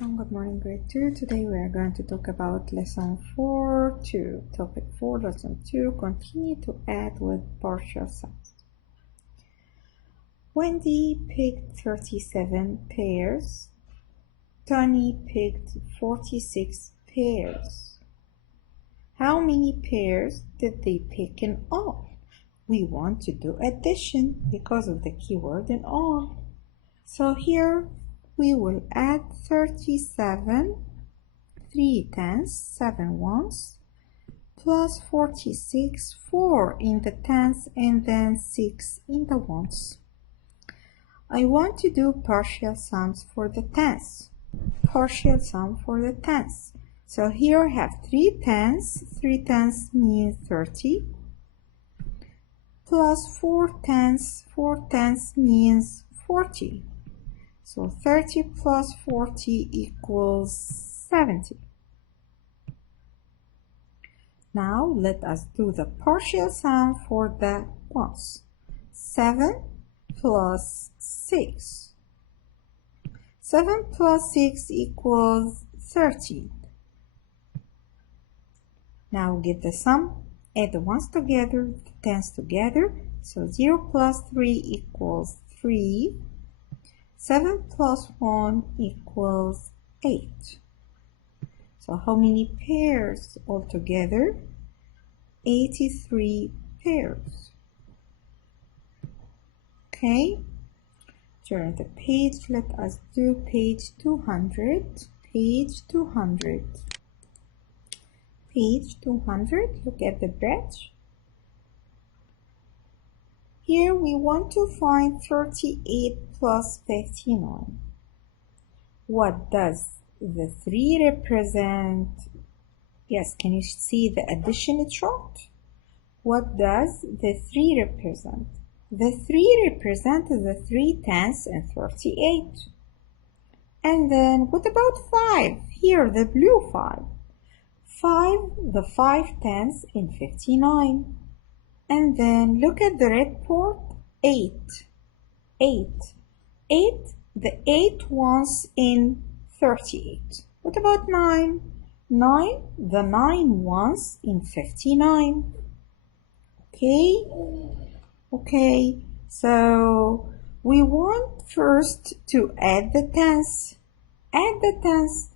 Good morning, grade 2. Today we are going to talk about lesson 4-2. Topic 4, lesson 2. Continue to add with partial sums. Wendy picked 37 pairs. Tony picked 46 pairs. How many pairs did they pick in all? We want to do addition because of the keyword in all. So here we will add 37, 3 tens, 7 ones, plus 46, 4 in the tens, and then 6 in the ones. I want to do partial sums for the tens. Partial sum for the tens. So here I have 3 tens. 3 tens means 30. Plus 4 tens. 4 tens means 40. So 30 plus 40 equals 70. Now let us do the partial sum for the ones. 7 plus 6. 7 plus 6 equals 13. Now get the sum, add the ones together, the tens together. So 0 plus 3 equals 3. 7 plus 1 equals 8. So how many pairs altogether? 83 pairs. Okay, turn the page. Let us do page 200. Page 200. Page 200. Look at the bridge. Here we want to find 38 plus 59. What does the 3 represent? Yes, can you see the addition it showed? What does the 3 represent? The 3 represents the 3 tens and 38. And then what about 5? Here, the blue 5. 5, the 5 tens in 59. And then look at the red part, 8. 8. 8, the 8 ones in 38. What about 9? 9, the 9 ones in 59. Okay, so we want first to add the tens. Add the tens.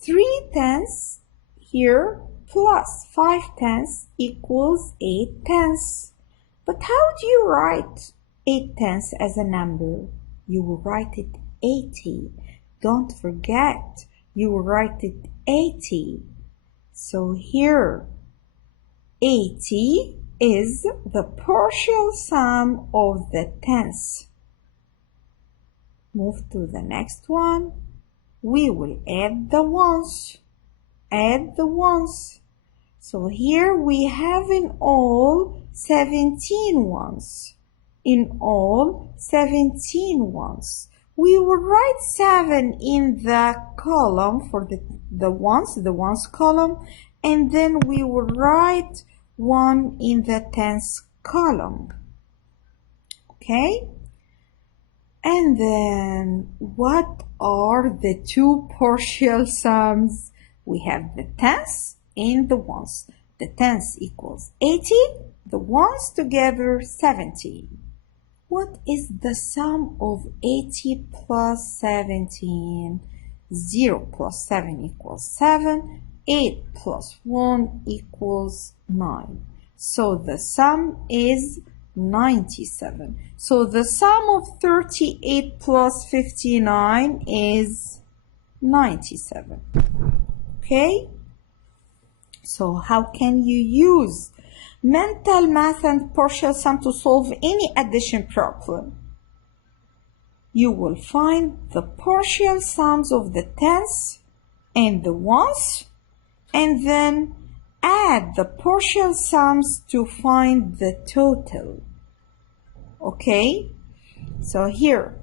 3 tens here plus 5 tens equals 8 tens. But how do you write 8 tens as a number? You will write it 80. Don't forget, you will write it 80. So here, 80 is the partial sum of the tens. Move to the next one. We will add the ones. Add the ones. So here we have in all 17 ones. In all 17 ones. We will write 7 in the column for the ones column, and then we will write 1 in the tens column. Okay? And then what are the 2 partial sums? We have the tens and the ones. The tens equals 80, the ones together 70. What is the sum of 80 plus 17? 0 plus 7 equals 7. 8 plus 1 equals 9. So the sum is 97. So the sum of 38 plus 59 is 97. Okay? So how can you use mental math and partial sum to solve any addition problem? You will find the partial sums of the tens and the ones, and then add the partial sums to find the total. Okay? So here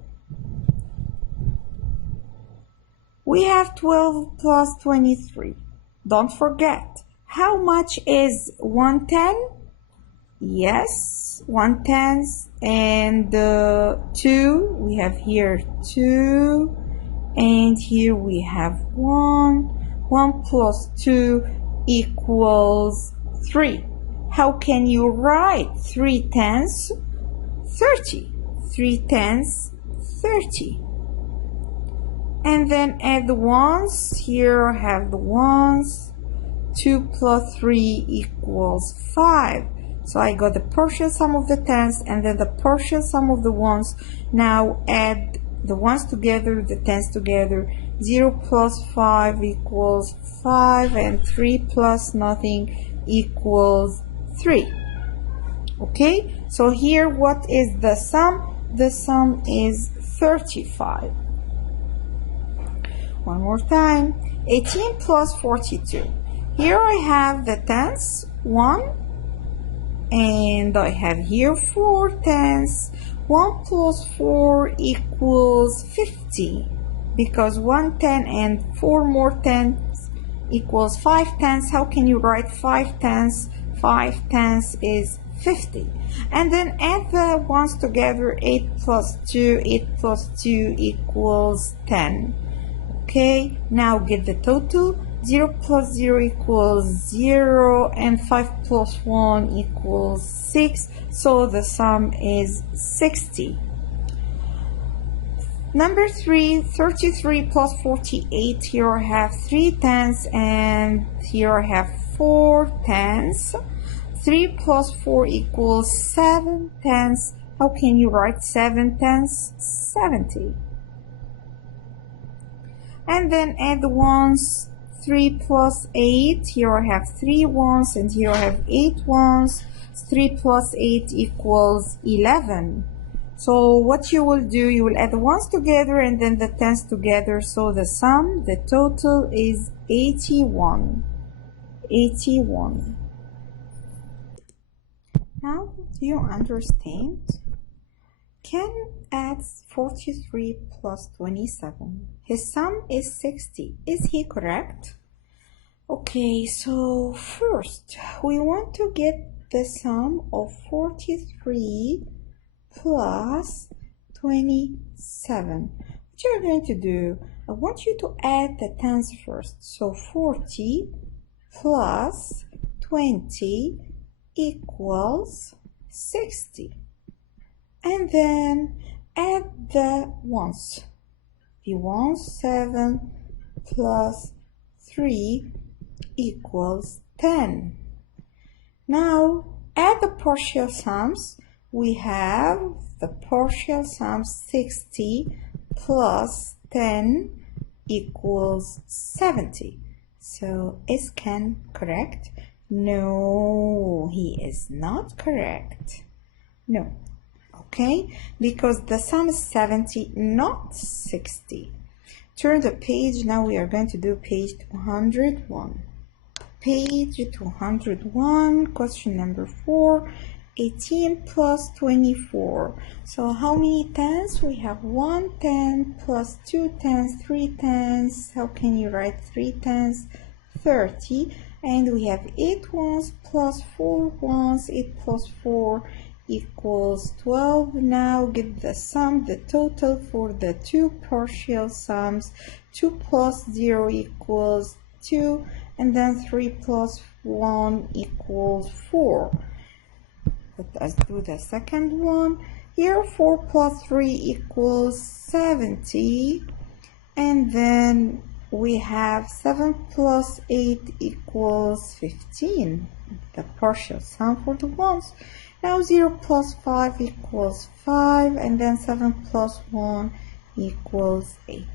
we have 12 plus 23. Don't forget, how much is 1 10? Yes, 1 tens and 2. We have here 2 and and here we have 1. 1 plus 2 equals 3. How can you write 3 tenths? 30. 3 tenths, 30. And then add the ones. Here I have the ones. 2 plus 3 equals 5. So I got the partial sum of the tenths and then the partial sum of the ones. Now add the ones together, the tenths together. 0 plus 5 equals 5, and 3 plus nothing equals 3. Okay, so here what is the sum? The sum is 35. One more time. 18 plus 42. Here I have the tenths, 1, and I have here 4 tenths. 1 plus 4 equals 50, because 1 tenth and 4 more tenths equals 5 tenths. How can you write 5 tenths? 5 tenths is 50. And then add the ones together. 8 plus 2, 8 plus 2 equals 10. Okay, now get the total. 0 plus 0 equals 0, and 5 plus 1 equals 6. So the sum is 60. Number 3, 33 plus 48. Here I have 3 tenths, and here I have 4 tenths. 3 plus 4 equals 7 tenths. How can you write 7 tenths? 70. And then add the ones. 3 plus 8. Here I have 3 ones, and here I have 8 ones. 3 plus 8 equals 11. So what you will do, you will add the ones together and then the tenths together. So the sum, the total is 81. 81. Now, do you understand? Ken adds 43 plus 27. His sum is 60. Is he correct? Okay, so first we want to get the sum of 43 plus 27. What you're going to do, I want you to add the tenths first. So 40 plus 20 equals 60. And then add the ones. The ones, 7 plus 3 equals 10. Now add the partial sums. We have the partial sum 60 plus 10 equals 70. So is Ken correct? No, he is not correct. No. Okay, because the sum is 70, not 60. Turn the page. Now we are going to do page 201. Page 201, question number 4. 18 plus 24. So how many tenths? We have 1 tenth plus 2 tenths, 3 tenths. How can you write 3 tenths? 30. And we have 8 ones plus 4 ones. 8 plus 4 equals 12. Now get the sum, the total for the two partial sums. 2 plus 0 equals 2, and then 3 plus 1 equals 4. Let us do the second one. Here 4 plus 3 equals 70, and then we have 7 plus 8 equals 15, the partial sum for the ones. Now 0 plus 5 equals 5, and then 7 plus 1 equals 8.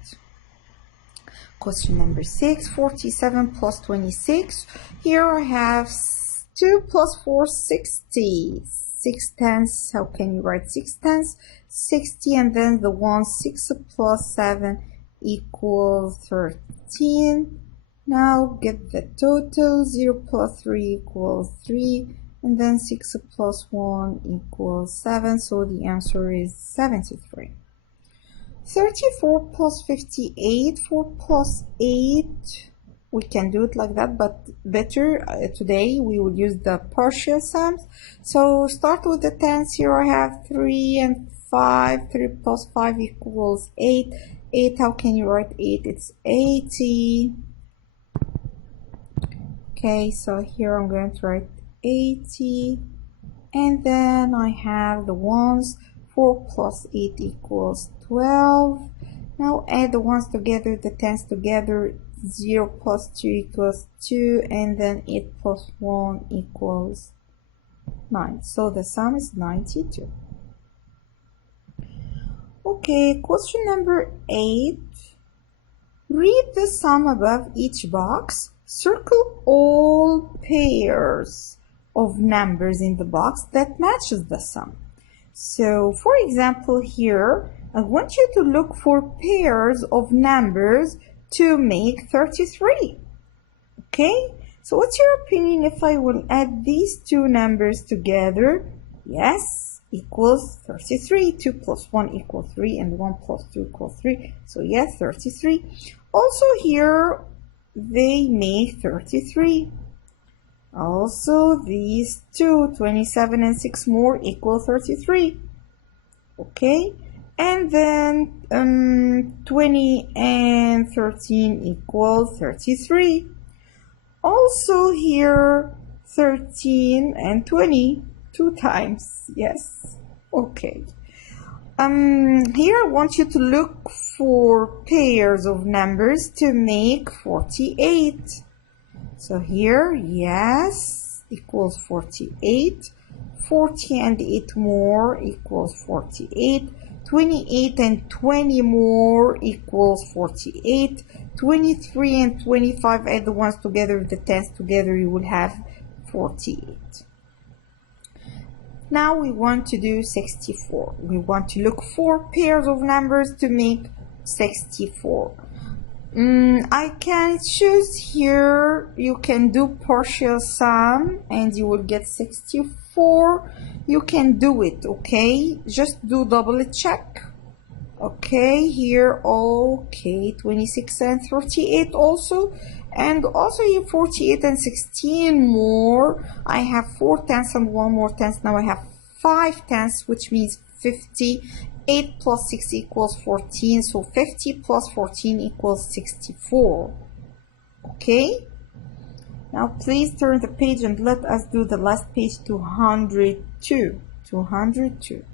Question number 6, 47 plus 26. Here I have 2 plus 4, 60. 6 tenths. How can you write 6 tenths? 60, and then the 1, 6 plus 7 equals 13. Now get the total. 0 plus 3 equals 3, and then 6 plus 1 equals 7. So the answer is 73. 34 plus 58. 4 plus 8. We can do it like that, but better today we will use the partial sums. So start with the tenths. Here I have 3 and 5. 3 plus 5 equals 8. 8, how can you write 8? It's 80. Okay, so here I'm going to write 80. And then I have the ones. 4 plus 8 equals 12. Now add the ones together, the tens together. 0 plus 2 equals 2. And then 8 plus 1 equals 9. So the sum is 92. Okay, question number 8. Read the sum above each box. Circle all pairs of numbers in the box that matches the sum. So, for example, here, I want you to look for pairs of numbers to make 33. Okay? So, what's your opinion if I will add these two numbers together? Yes, equals 33. 2 plus 1 equals 3, and 1 plus 2 equals 3. So, yes, 33. Also, here, they make 33. Also, these two, 27 and 6 more equal 33. Okay, and then 20 and 13 equal 33. Also here, 13 and 20, 2 times, yes. Okay. Here I want you to look for pairs of numbers to make 48. So here, yes, equals 48. 40 and 8 more equals 48. 28 and 20 more equals 48. 23 and 25, add the ones together, the tens together, you will have 48. Now we want to do 64. We want to look for pairs of numbers to make 64. I can choose here, you can do partial sum and you will get 64. You can do it, okay? Just do double check. Okay, here, okay, 26 and 38 also. And also here 48 and 16 more. I have 4 tenths and 1 more tenth. Now I have 5 tenths, which means 50. 8 plus 6 equals 14. So 50 plus 14 equals 64. Okay? Now please turn the page and let us do the last page, 202. 202.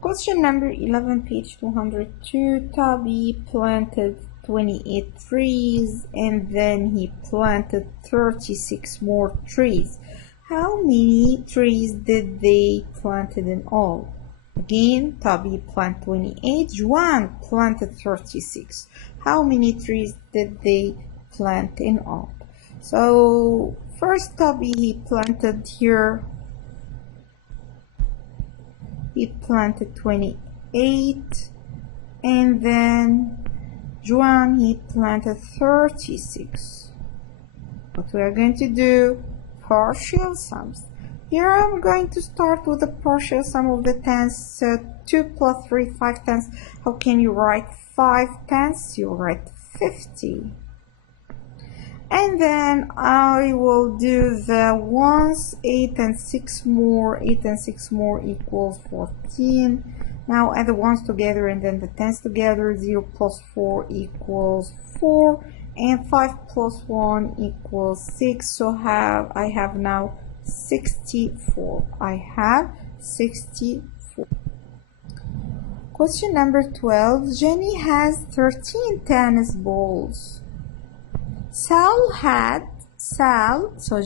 Question number 11, page 202. Toby planted 28 trees and then he planted 36 more trees. How many trees did they planted in all? Again, Toby planted 28, Juan planted 36. How many trees did they plant in all? So first Toby, he planted here, he planted 28, and then Juan, he planted 36. What we are going to do, partial sums. Here I'm going to start with the partial sum of the tens. So 2 plus 3, 5 tenths. How can you write 5 tenths? You write 50. And then I will do the ones, 8 and 6 more. 8 and 6 more equals 14. Now add the ones together and then the tens together. 0 plus 4 equals 4. And 5 plus 1 equals 6. So I have now 64. I have 64. Question number 12. Jenny has 13 tennis balls. So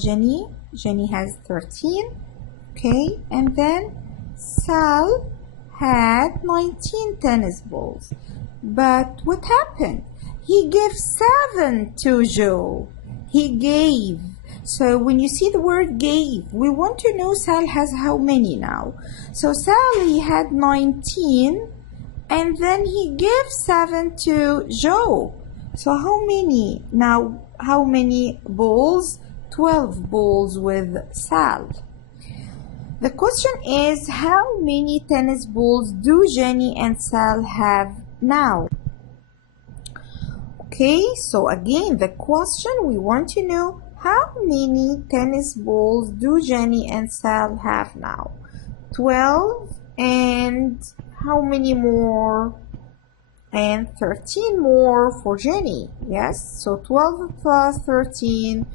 Jenny has 13. Okay, and then Sal had 19 tennis balls. But what happened? He gave 7 to Joe. He gave. So when you see the word gave, we want to know Sal has how many now. So Sally had 19 and then he gave 7 to Joe. So how many? Now, how many balls? 12 balls with Sal. The question is, how many tennis balls do Jenny and Sal have now? Okay, so again, the question, we want to know how many tennis balls do Jenny and Sal have now? 12 and How many more? And 13 more for Jenny. Yes, so 12 plus 13.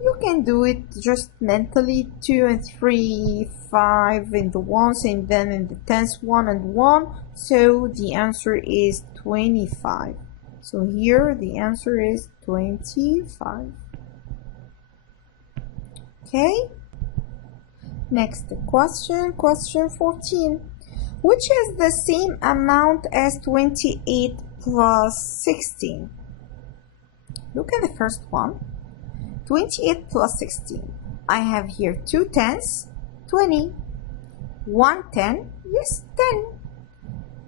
You can do it just mentally. 2 and 3, 5 in the ones, and then in the tens 1 and 1. So the answer is 25. So here the answer is 25. Okay. Next question, question 14. Which is the same amount as 28 plus 16? Look at the first one. 28 plus 16. I have here 2 tens, 20. 1 10, yes, 10.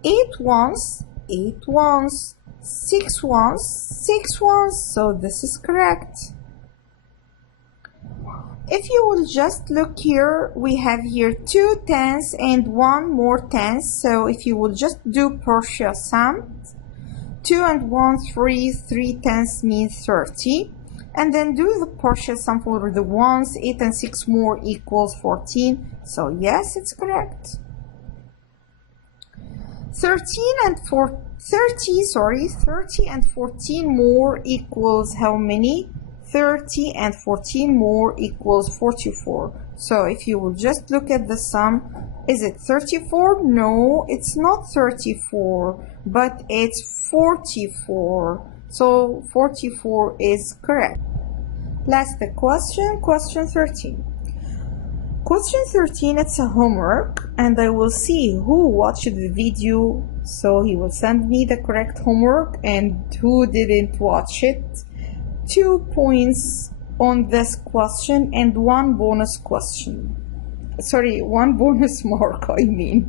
8 ones, 8 ones. 6 ones, 6 ones. So this is correct. If you will just look here, we have here 2 tens and 1 more tens. So if you will just do partial sum, 2 and 1, 3, 3 tens means 30. And then do the partial sum for the ones, 8 and 6 more equals 14. So yes, it's correct. 30 and 14 more equals how many? 30 and 14 more equals 44. So if you will just look at the sum, is it 34? No, it's not 34, but it's 44. So 44 is correct. Last question, question 13. Question 13, it's a homework, and I will see who watched the video, so he will send me the correct homework, and who didn't watch it. 2 points on this question and 1 bonus question. Sorry, 1 bonus mark, I mean.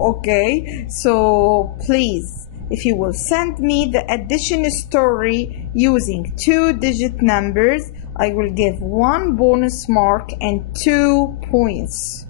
Okay, so please, if you will send me the addition story using 2-digit numbers, I will give 1 bonus mark and 2 points.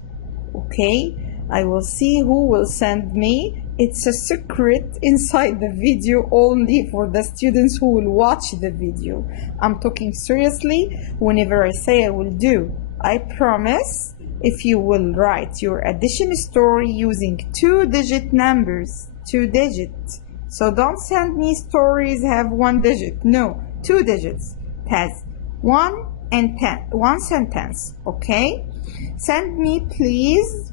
Okay, I will see who will send me. It's a secret inside the video, only for the students who will watch the video. I'm talking seriously whenever I say I will do. I promise, if you will write your addition story using 2-digit numbers, 2 digits. So don't send me stories have 1 digit. No, 2 digits. It has 1 and 10, 1 sentence. Okay, send me please,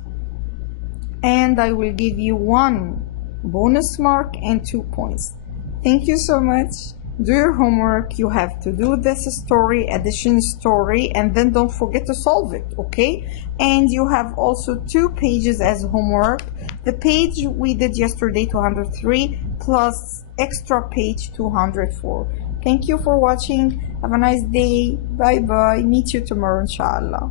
and I will give you 1 bonus mark and 2 points. Thank you so much. Do your homework. You have to do this story, addition story, and then don't forget to solve it. Okay, and you have also 2 pages as homework. The page we did yesterday, 203, plus extra page 204. Thank you for watching. Have a nice day. Bye bye. Meet you tomorrow, inshallah.